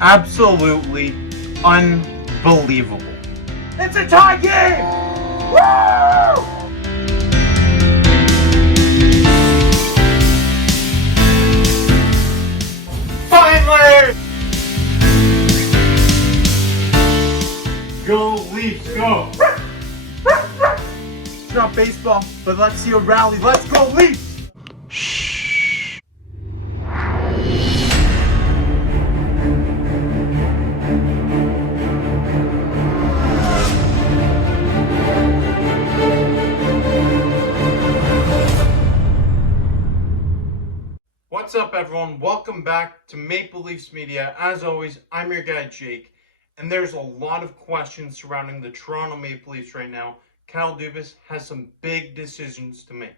Absolutely unbelievable. It's a tie game! Woo! Finally! Go Leafs, go! It's not baseball, but let's see a rally. Let's go Leafs! Shh. What's up, everyone? Welcome back to Maple Leafs Media. As always, I'm your guy, Jake, and there's a lot of questions surrounding the Toronto Maple Leafs right now. Kyle Dubas has some big decisions to make.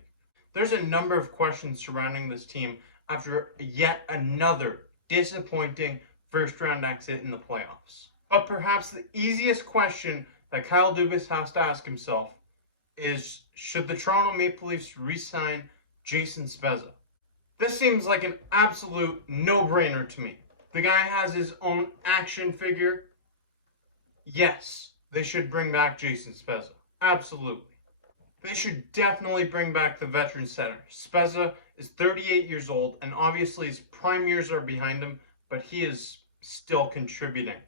There's a number of questions surrounding this team after yet another disappointing first-round exit in the playoffs. But perhaps the easiest question that Kyle Dubas has to ask himself is, should the Toronto Maple Leafs re-sign Jason Spezza? This seems like an absolute no-brainer to me. The guy has his own action figure. Yes, they should bring back Jason Spezza. Absolutely. They should definitely bring back the veteran center. Spezza is 38 years old, and obviously his prime years are behind him, but he is still contributing.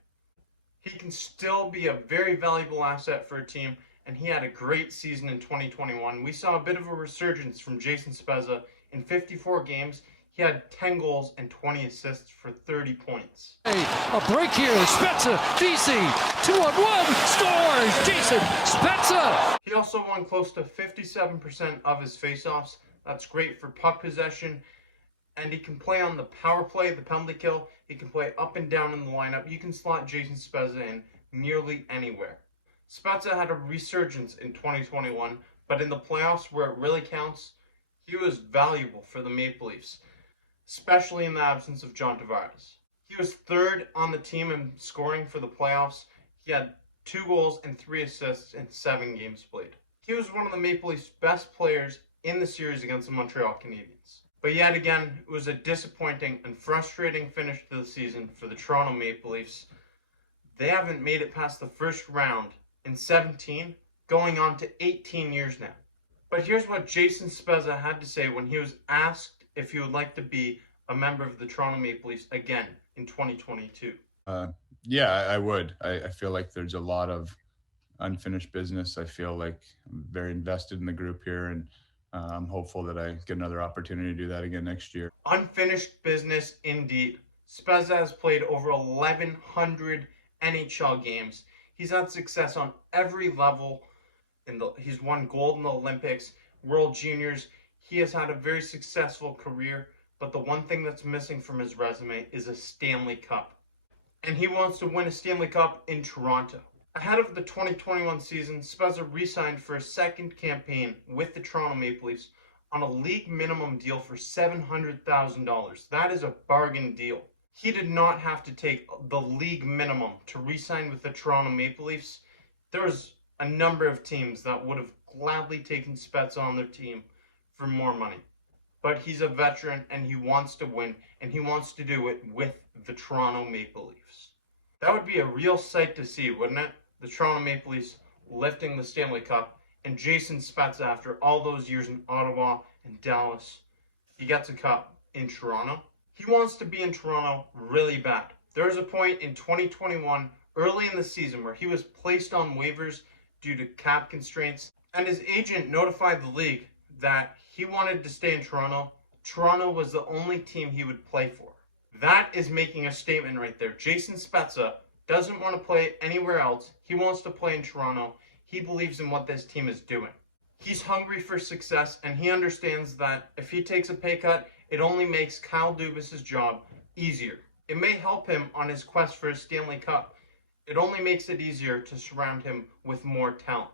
He can still be a very valuable asset for a team, and he had a great season in 2021. We saw a bit of a resurgence from Jason Spezza. In 54 games, he had 10 goals and 20 assists for 30 points. A break here, Spezza, DC, 2-on-1, scores, Jason Spezza! He also won close to 57% of his faceoffs. That's great for puck possession. And he can play on the power play, the penalty kill. He can play up and down in the lineup. You can slot Jason Spezza in nearly anywhere. Spezza had a resurgence in 2021, but in the playoffs where it really counts, he was valuable for the Maple Leafs, especially in the absence of John Tavares. He was third on the team in scoring for the playoffs. He had 2 goals and 3 assists in 7 games played. He was one of the Maple Leafs' best players in the series against the Montreal Canadiens. But yet again, it was a disappointing and frustrating finish to the season for the Toronto Maple Leafs. They haven't made it past the first round in 17, going on to 18 years now. But here's what Jason Spezza had to say when he was asked if he would like to be a member of the Toronto Maple Leafs again in 2022. Yeah, I would. I feel like there's a lot of unfinished business. I feel like I'm very invested in the group here, and I'm hopeful that I get another opportunity to do that again next year. Unfinished business indeed. Spezza has played over 1,100 NHL games. He's had success on every level. He's won gold in the Olympics, World Juniors. He has had a very successful career, but the one thing that's missing from his resume is a Stanley Cup. And he wants to win a Stanley Cup in Toronto. Ahead of the 2021 season, Spezza re-signed for a second campaign with the Toronto Maple Leafs on a league minimum deal for $700,000. That is a bargain deal. He did not have to take the league minimum to re-sign with the Toronto Maple Leafs. There was a number of teams that would have gladly taken Spezza on their team for more money. But he's a veteran and he wants to win, and he wants to do it with the Toronto Maple Leafs. That would be a real sight to see, wouldn't it? The Toronto Maple Leafs lifting the Stanley Cup, and Jason Spezza, after all those years in Ottawa and Dallas, he gets a cup in Toronto. He wants to be in Toronto really bad. There was a point in 2021, early in the season, where he was placed on waivers due to cap constraints, and his agent notified the league that he wanted to stay in Toronto. Toronto was the only team he would play for. That is making a statement right there. Jason Spezza doesn't want to play anywhere else. He wants to play in Toronto. He believes in what this team is doing. He's hungry for success, and he understands that if he takes a pay cut, it only makes Kyle Dubas' job easier. It may help him on his quest for a Stanley Cup. It only makes it easier to surround him with more talent.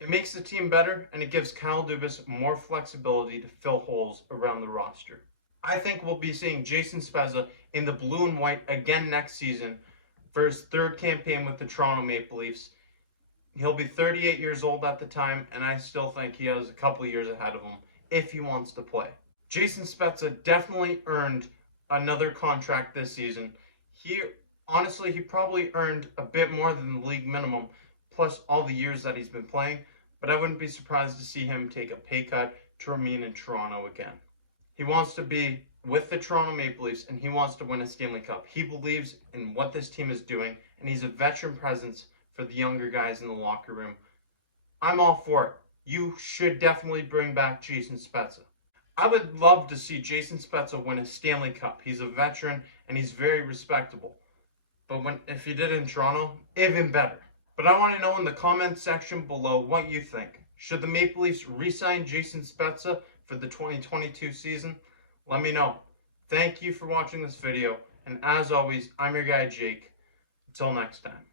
It makes the team better, and it gives Kyle Dubas more flexibility to fill holes around the roster. I think we'll be seeing Jason Spezza in the blue and white again next season for his third campaign with the Toronto Maple Leafs. He'll be 38 years old at the time, and I still think he has a couple years ahead of him if he wants to play. Jason Spezza definitely earned another contract this season. He Honestly, he probably earned a bit more than the league minimum, plus all the years that he's been playing, but I wouldn't be surprised to see him take a pay cut to remain in Toronto again. He wants to be with the Toronto Maple Leafs, and he wants to win a Stanley Cup. He believes in what this team is doing, and he's a veteran presence for the younger guys in the locker room. I'm all for it. You should definitely bring back Jason Spezza. I would love to see Jason Spezza win a Stanley Cup. He's a veteran, and he's very respectable. But if he did it in Toronto, even better. But I want to know in the comments section below what you think. Should the Maple Leafs re-sign Jason Spezza for the 2022 season? Let me know. Thank you for watching this video, and as always, I'm your guy Jake. Until next time.